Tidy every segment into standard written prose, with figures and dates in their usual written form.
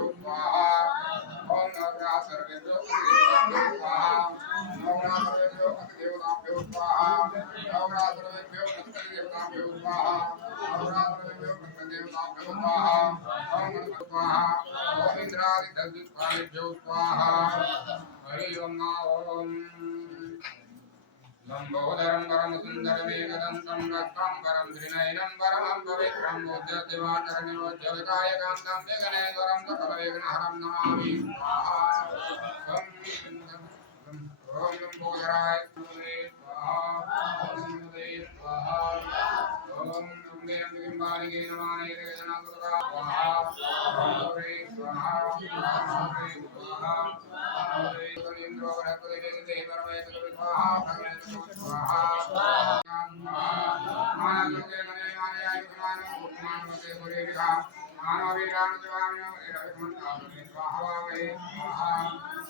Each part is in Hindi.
स्वाहा ओम नवग्रह सर्वेभ्यो स्वाहा नवग्रह सर्वेभ्यो देवताभ्यो स्वाहा नवग्रह सर्वेभ्यो देवताभ्यो स्वाहा नवग्रह सर्वेभ्यो देवताभ्यो स्वाहा ओम गणपति स्वाहा ओम इंद्रादि दग्धुष्पाभ्यो स्वाहा हरि ओम ओम लंबोदरं वरं सुंदरमेकदन्तं रत्नाम्बरं त्रिनयनं परमं पवित्रं बोध्यदिवाकरनिरोध्यविकायकान्तं विघ्नेश्वरं सकलविघ्नहरं नमामि स्वाहा ओम लंबोदराय स्वाहा ओम नमोदे स्वाहा ओम नमोदे अंबिकाम्बालिके नमः नैवेद्यनाथुरा स्वाहा ओम ह्रीं स्वाहा ओम ह्रीं स्वाहा ओम ह्रीं कलिन्द्रो वरप्रतिवेदिते परमेश्वर स्वाहा भगवते स्वाहा मानवते मने माने आयुष्मान भूतमानवते पुरेरिका मानवीरान जवामिनो एरविमन्तावने स्वाहा वे स्वाहा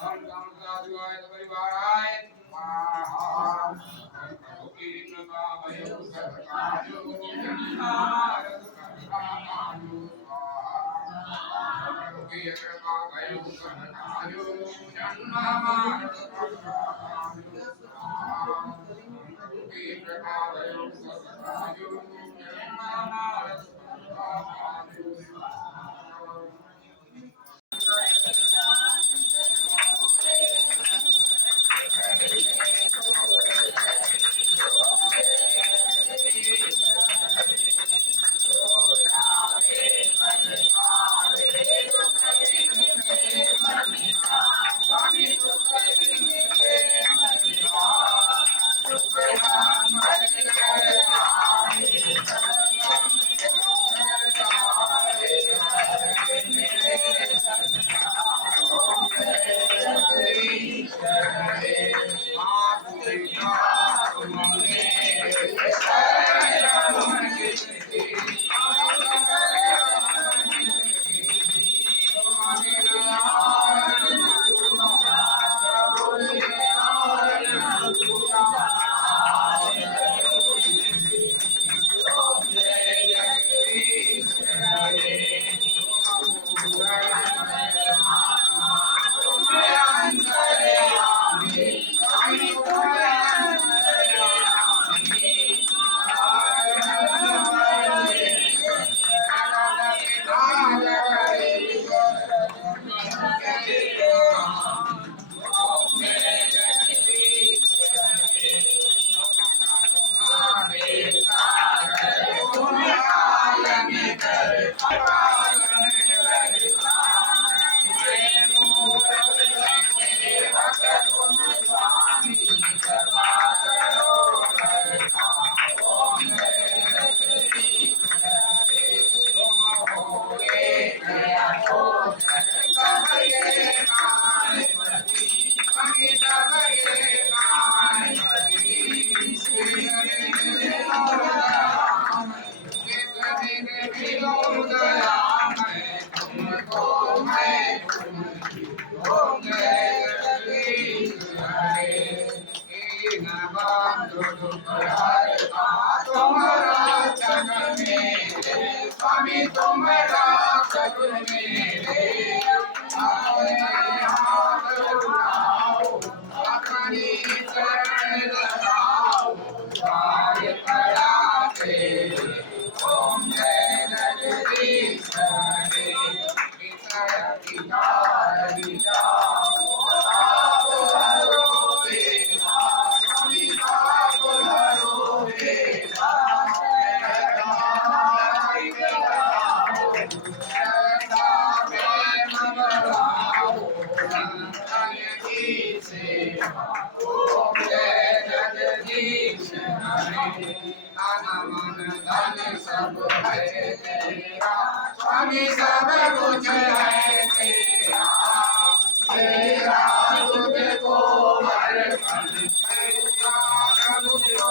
ओम साधुवाय परिवाराय स्वाहा ओम कीर्तनका वयो सर्वकार्यो जन्मार सुखकामो स्वाहा ओम कीर्तनका वयो सर्वकार्यो जन्मार सुखकामो स्वाहा ओम कीर्तनका वयो सर्वकार्यो जन्मार सुखकामो स्वामी तुम्हारा करुण मेरे हाथ उठाओ अपनी शरण लगाओ द्वार पड़ा तेरे ओम जय जगदीश हरे विचार विचारो आप हरो देवा स्वामी आप हरो देवा स्वामी सब कुछ है तेरा तेरा तुझको अर्पण तुझको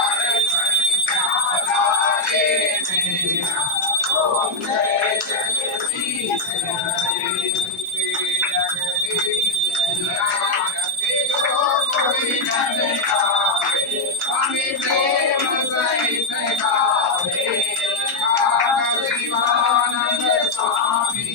अर्पण प्यारा रे मेरा ओम जय जगदीश हरे जगदीश कोई न गावे स्वामी प्रेम सहित गावे शिवानंद स्वामी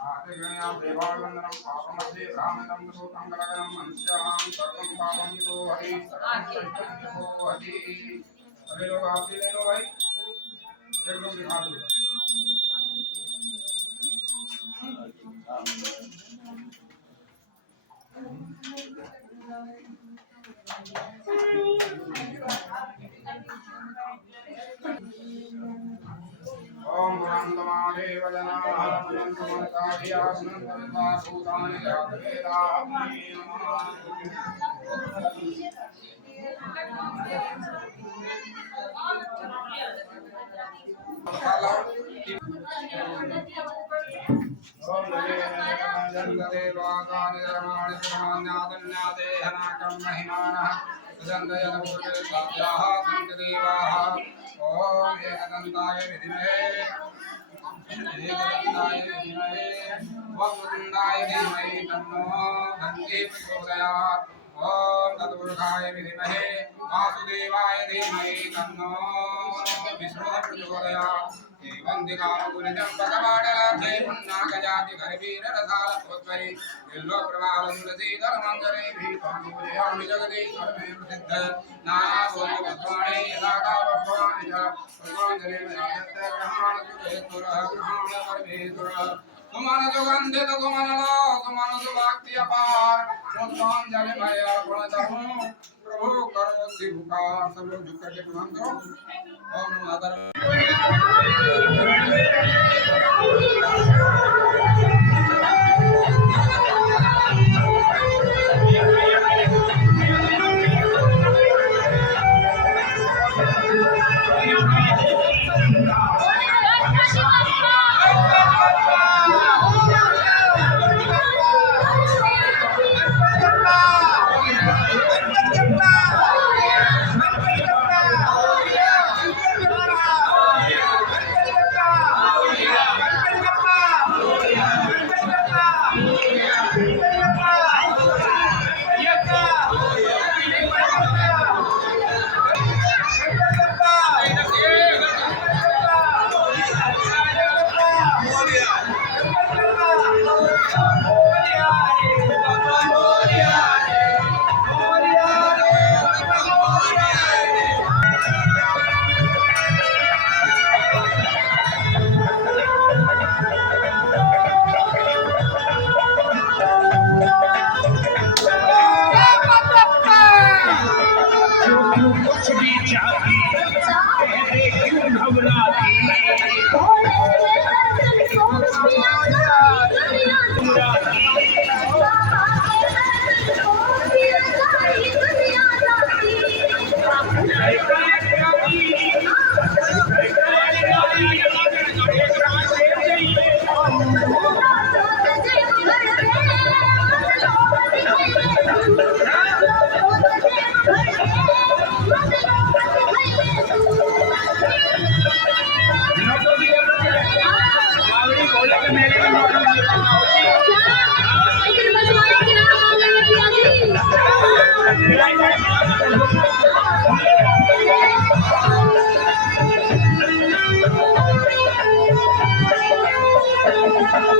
आदिगणयां देवावन्दनं पापमध्ये भ्रामितं भूतङ्गलगनं मनुष्याणां सर्वं पापं तो हरि सर्वं चैतन्यो हरि अरे लोग आप भी ले लो भाई एक लोग दिखा दो ओम भगवन्तमादेव जनानामनन्तमनताभियासनन्तविद्वासूतानि जातवेदाग्नि ओम जन्मदेवाकानि धर्माणि धर्माण्यादन्यादेहनाकं महिमानः सुदन्तयनपूर्वस्वाभ्याः सन्तदेवाः ओम एकदन्ताय विद्महे वक्रतुण्डाय धीमहि तन्नो दन्तिः प्रचोदयात् ओम तत्पुरुषाय विद्महे वासुदेवाय धीमहि तन्नो विष्णुः प्रचोदयात् एवं दिगामुनिजं भगवाडलाभे पुण्णागजाति घरवीररसाल पुत्रै बिल्लो प्रभाव तुलसीधर मंजरे भीतामुपजयामि जगदीश्वरमे प्रसिद्ध नानासोन्नपद्वाणे यदाका भगवानि च भगवाञ्जले मयादत्त ग्रहाण सुरेश्वरः ग्रहाण परमेश्वरः सुमन सुगंधित सुमनलो सुमन सुभक्ति अपार श्रद्धांजलि मय गुणधर्म प्रभु करो शिवकार सब लोग झुक करके प्रणाम करो ओम नमः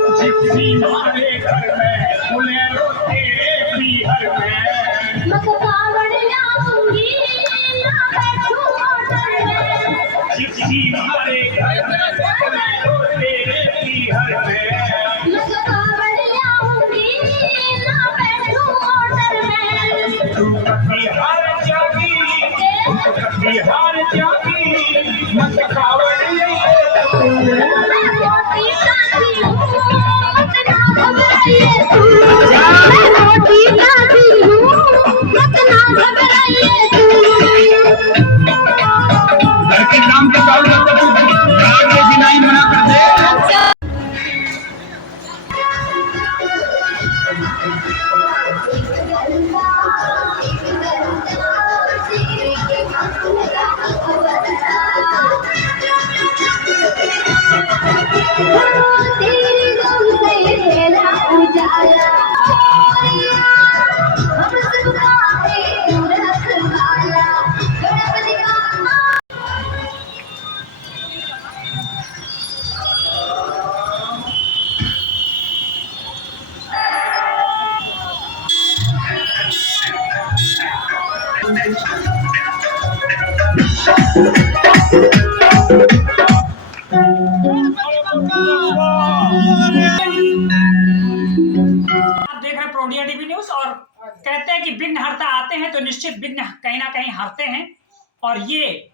हमारे घर में फुलेरो तेरे भी हर में मत कावड़ लाऊंगी ना बैठूं मोटर में जिप्सी हमारे घर में फुलेरो तेरे भी हर में मत कावड़ लाऊंगी ना बैठूं मोटर में तू कभी हार जागी मत कावड़ ले मैं मोटी काती हूँ रोटी खाती हूँ मत ना घबराइए तू घर के काम के काम आगे जिनाई मना कर दे Oh आप देख रहे हैं प्रोडिया टीवी न्यूज। और कहते हैं कि विघ्नहर्ता आते हैं तो निश्चित विघ्न कहीं ना कहीं हरते हैं। और ये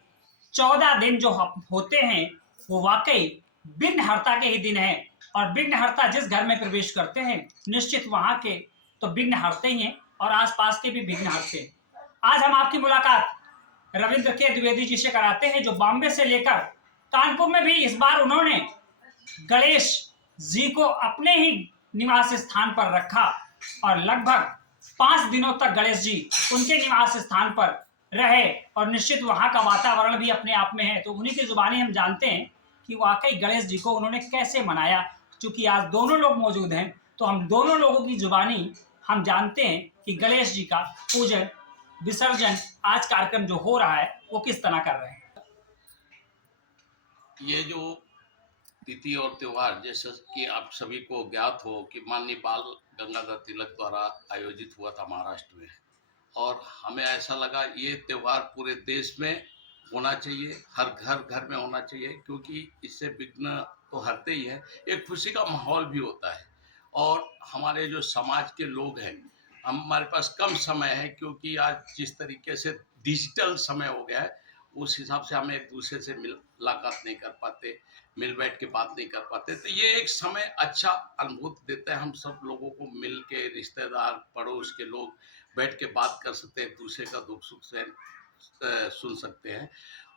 14 दिन जो होते हैं वो वाकई विघ्नहर्ता के ही दिन है। और विघ्नहर्ता जिस घर में प्रवेश करते हैं निश्चित वहां के तो विघ्न हरते ही हैं और आसपास के भी विघ्न हरते हैं। आज हम आपकी मुलाकात रविंद्र के द्विवेदी जी से कराते हैं, जो बॉम्बे से लेकर कानपुर में भी इस बार उन्होंने गणेश जी को अपने ही निवास स्थान पर रखा और लगभग 5 दिनों तक गणेश जी उनके निवास स्थान पर रहे। और निश्चित वहां का वातावरण भी अपने आप में है। तो उन्हीं की जुबानी हम जानते हैं कि वाकई गणेश जी को उन्होंने कैसे मनाया। चूंकि आज दोनों लोग मौजूद हैं तो हम दोनों लोगों की जुबानी हम जानते हैं कि गणेश जी का पूजन विसर्जन आज कार्यक्रम जो हो रहा है वो किस तरह कर रहे हैं। ये जो तिथि और त्योहार, जैसे कि आप सभी को ज्ञात हो कि माननीय बाल गंगाधर तिलक द्वारा आयोजित हुआ था महाराष्ट्र में, और हमें ऐसा लगा ये त्योहार पूरे देश में होना चाहिए, हर घर में होना चाहिए, क्योंकि इससे विघ्न तो हरते ही है, एक खुशी का माहौल भी होता है। और हमारे जो समाज के लोग हैं, हमारे पास कम समय है, क्योंकि आज जिस तरीके से डिजिटल समय हो गया है उस हिसाब से हम एक दूसरे से मुलाकात नहीं कर पाते, मिल बैठ के बात नहीं कर पाते। तो ये एक समय अच्छा अनुभूति देता है, हम सब लोगों को मिल के, रिश्तेदार पड़ोस के लोग बैठ के बात कर सकते हैं, एक दूसरे का दुख सुख से सुन सकते हैं।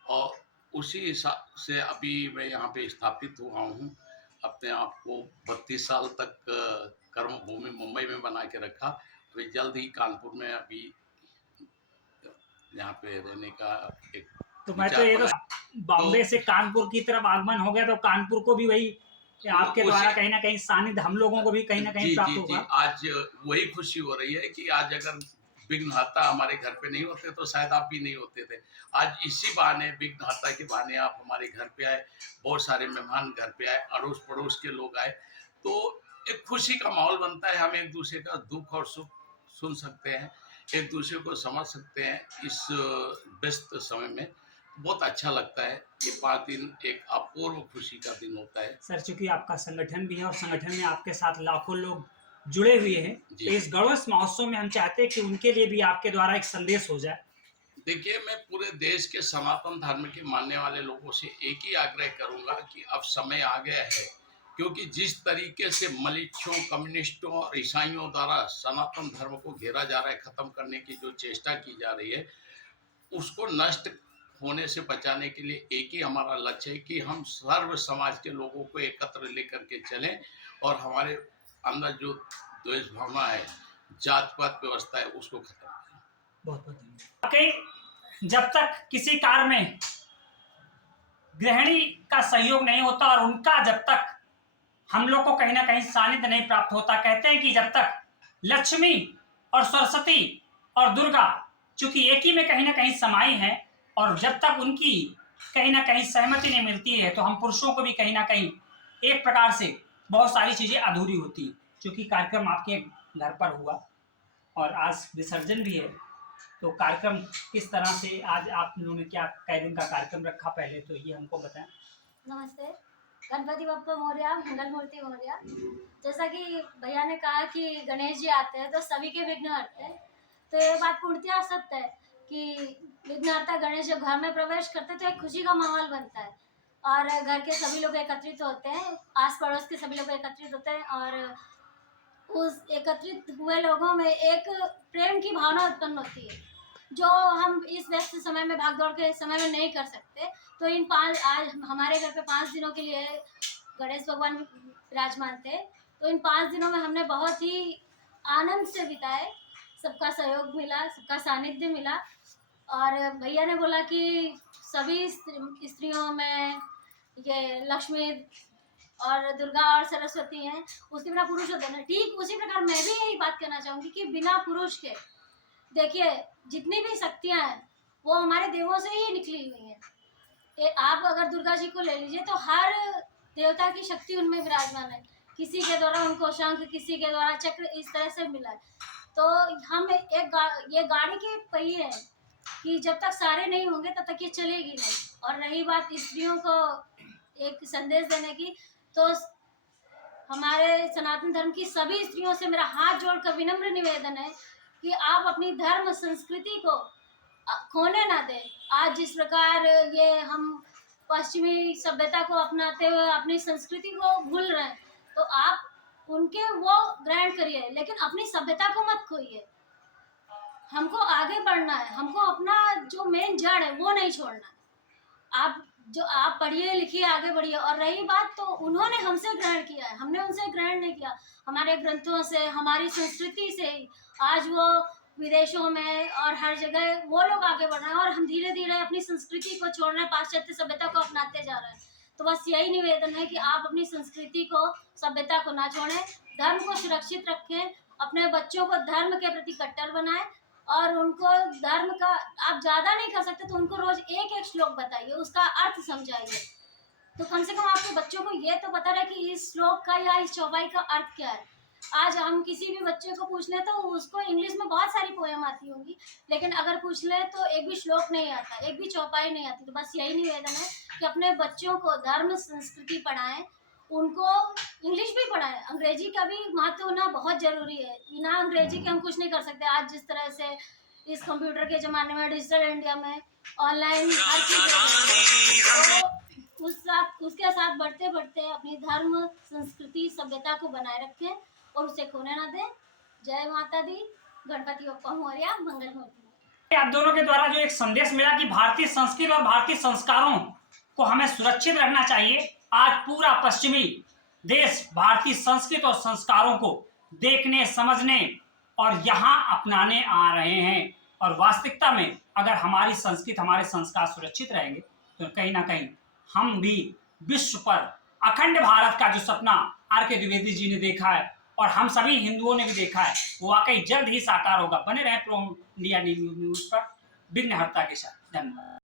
और उसी हिसाब से अभी मैं यहाँ पे स्थापित हुआ हूँ, अपने आप को 32 साल तक कर्म भूमि मुंबई में बना के रखा। अभी जल्द ही कानपुर में अभी यहाँ पे रहने का एक तो मैं तो ये तो बॉम्बे से कानपुर की तरफ आगमन हो गया, तो कानपुर को भी वही आपके द्वारा कहीं ना कहीं सानिध्य हम लोगों को भी कहीं ना कहीं प्राप्त होगा। आज वही खुशी हो रही है कि आज अगर विघ्नहर्ता हमारे घर पे नहीं होते तो शायद आप भी नहीं होते थे। आज इसी बहाने, विघ्नहर्ता के बहाने आप हमारे घर पे आए, बहुत सारे मेहमान घर पे आए, अड़ोस पड़ोस के लोग आए, तो एक खुशी का माहौल बनता है। हम एक दूसरे का दुख और सुख सुन सकते हैं, एक दूसरे को समझ सकते हैं इस व्यस्त समय में। बहुत अच्छा लगता है। ये 5 दिन एक अपूर्व खुशी का दिन होता है। सर, चूंकि आपका संगठन भी है और संगठन में आपके साथ लाखों लोग जुड़े हुए हैं, तो इस गणेश महोत्सव में हम चाहते हैं कि उनके लिए भी आपके द्वारा एक संदेश हो जाए। देखिए, मैं पूरे देश के सनातन धर्म के मानने वाले लोगों से एक ही आग्रह करूंगा कि अब समय आ गया है, क्योंकि जिस तरीके से मलिच्छों, कम्युनिस्टों और ईसाइयों द्वारा सनातन धर्म को घेरा जा रहा है, खत्म करने की जो चेष्टा की जा रही है, उसको नष्ट होने से बचाने के लिए एक ही हमारा लक्ष्य है कि हम सर्व समाज के लोगों को एकत्र लेकर के चलें और हमारे अंदर जो द्वेष भावना है, जात पात व्यवस्था है, उसको खत्म करें। बहुत बहुत धन्यवाद। जब तक किसी कार्य में गृहिणी का सहयोग नहीं होता और उनका जब तक हम लोग को कहीं ना कहीं सानिध्य नहीं प्राप्त होता, कहते हैं कि जब तक लक्ष्मी और सरस्वती और दुर्गा चूंकि एक ही में कहीं ना कहीं समाई हैं, और जब तक उनकी कहीं ना कहीं सहमति नहीं मिलती है तो हम पुरुषों को भी कहीं ना कहीं एक प्रकार से बहुत सारी चीजें अधूरी होती है। चूंकि कार्यक्रम आपके घर पर हुआ और आज विसर्जन भी है, तो कार्यक्रम किस तरह से आज आप लोगों ने क्या कै दिन का कार्यक्रम रखा, पहले तो ये हमको बताएं। नमस्ते, गणपति बप्पा मौर्य, मंगल मूर्ति मौर्य। जैसा कि भैया ने कहा कि गणेश जी आते हैं तो सभी के विघ्न हटते हैं, तो ये बात पूर्णतः सत्य है कि विघ्नहर्ता गणेश जब घर में प्रवेश करते हैं तो एक खुशी का माहौल बनता है और घर के सभी लोग एकत्रित होते हैं, आस पड़ोस के सभी लोग एकत्रित होते हैं और उस एकत्रित हुए लोगों में एक प्रेम की भावना उत्पन्न होती है जो हम इस व्यस्त समय में, भागदौड़ के समय में नहीं कर सकते। तो आज हमारे घर पे 5 दिनों के लिए गणेश भगवान विराजमान थे, तो इन 5 दिनों में हमने बहुत ही आनंद से बिताए, सबका सहयोग मिला, सबका सानिध्य मिला। और भैया ने बोला कि सभी स्त्रियों में ये लक्ष्मी और दुर्गा और सरस्वती हैं, उसके बिना पुरुष होते हैं। ठीक उसी प्रकार मैं भी यही बात कहना चाहूँगी कि बिना पुरुष के, देखिए जितनी भी शक्तियाँ हैं वो हमारे देवों से ही निकली हुई हैं। आप अगर दुर्गा जी को ले लीजिए तो हर देवता की शक्ति उनमें विराजमान है, किसी के द्वारा उनको शंख, किसी के द्वारा चक्र, इस तरह से मिला है। तो हम ये गाड़ी के पहिए हैं कि जब तक सारे नहीं होंगे तब तक ये चलेगी नहीं। और रही बात स्त्रियों को एक संदेश देने की, तो हमारे सनातन धर्म की सभी स्त्रियों से मेरा हाथ जोड़कर विनम्र निवेदन है कि आप अपनी धर्म संस्कृति को खोने ना दें। आज जिस प्रकार ये हम पश्चिमी सभ्यता को अपनाते हुए अपनी संस्कृति को भूल रहे हैं, तो आप उनके वो ग्रहण करिए, लेकिन अपनी सभ्यता को मत खोइए। हमको आगे बढ़ना है, हमको अपना जो मेन जड़ है वो नहीं छोड़ना है। आप पढ़िए लिखिए, आगे बढ़िए। और रही बात, तो उन्होंने हमसे ग्रहण किया है, हमने उनसे ग्रहण नहीं किया। हमारे ग्रंथों से, हमारी संस्कृति से ही आज वो विदेशों में और हर जगह वो लोग आगे बढ़ रहे हैं, और हम धीरे धीरे अपनी संस्कृति को छोड़ रहे हैं, पाश्चात्य सभ्यता को अपनाते जा रहे हैं। तो बस यही निवेदन है कि आप अपनी संस्कृति को, सभ्यता को ना छोड़ें, धर्म को सुरक्षित रखें, अपने बच्चों को धर्म के प्रति कट्टर बनाएं, और उनको धर्म का आप ज्यादा नहीं कर सकते तो उनको रोज एक एक श्लोक बताइए, उसका अर्थ समझाइए। तो कम से कम आपके बच्चों को ये तो पता रहे कि इस श्लोक का या इस चौपाई का अर्थ क्या है। आज हम किसी भी बच्चे को पूछ लें तो उसको इंग्लिश में बहुत सारी पोएम आती होंगी, लेकिन अगर पूछ ले तो एक भी श्लोक नहीं आता, एक भी चौपाई नहीं आती। तो बस यही निवेदन है कि अपने बच्चों को धर्म संस्कृति पढ़ाएं, उनको इंग्लिश भी पढ़ाएं। अंग्रेजी का भी महत्व होना बहुत जरूरी है, बिना अंग्रेजी के हम कुछ नहीं कर सकते। आज जिस तरह से इस कंप्यूटर के ज़माने में, डिजिटल इंडिया में, ऑनलाइन हर चीज़, तो उसके साथ बढ़ते बढ़ते अपनी धर्म संस्कृति सभ्यता को बनाए रखें और उसे खोने ना दें। जय माता दी, गणपति बप्पा मोरया, मंगल मूर्ति। आप दोनों के द्वारा जो एक संदेश मिला कि भारतीय संस्कृति और भारतीय संस्कारों को हमें सुरक्षित रखना चाहिए। आज पूरा पश्चिमी देश भारतीय संस्कृति और संस्कारों को देखने, समझने और यहाँ अपनाने आ रहे हैं। और वास्तविकता में अगर हमारी संस्कृति, हमारे संस्कार सुरक्षित रहेंगे तो कहीं ना कहीं हम भी विश्व पर अखंड भारत का जो सपना आर.के. द्विवेदी जी ने देखा है और हम सभी हिंदुओं ने भी देखा है, वो वाकई जल्द ही साकार होगा। बने रहे प्रो इंडिया न्यूज पर विघ्नहर्ता के साथ। धन्यवाद।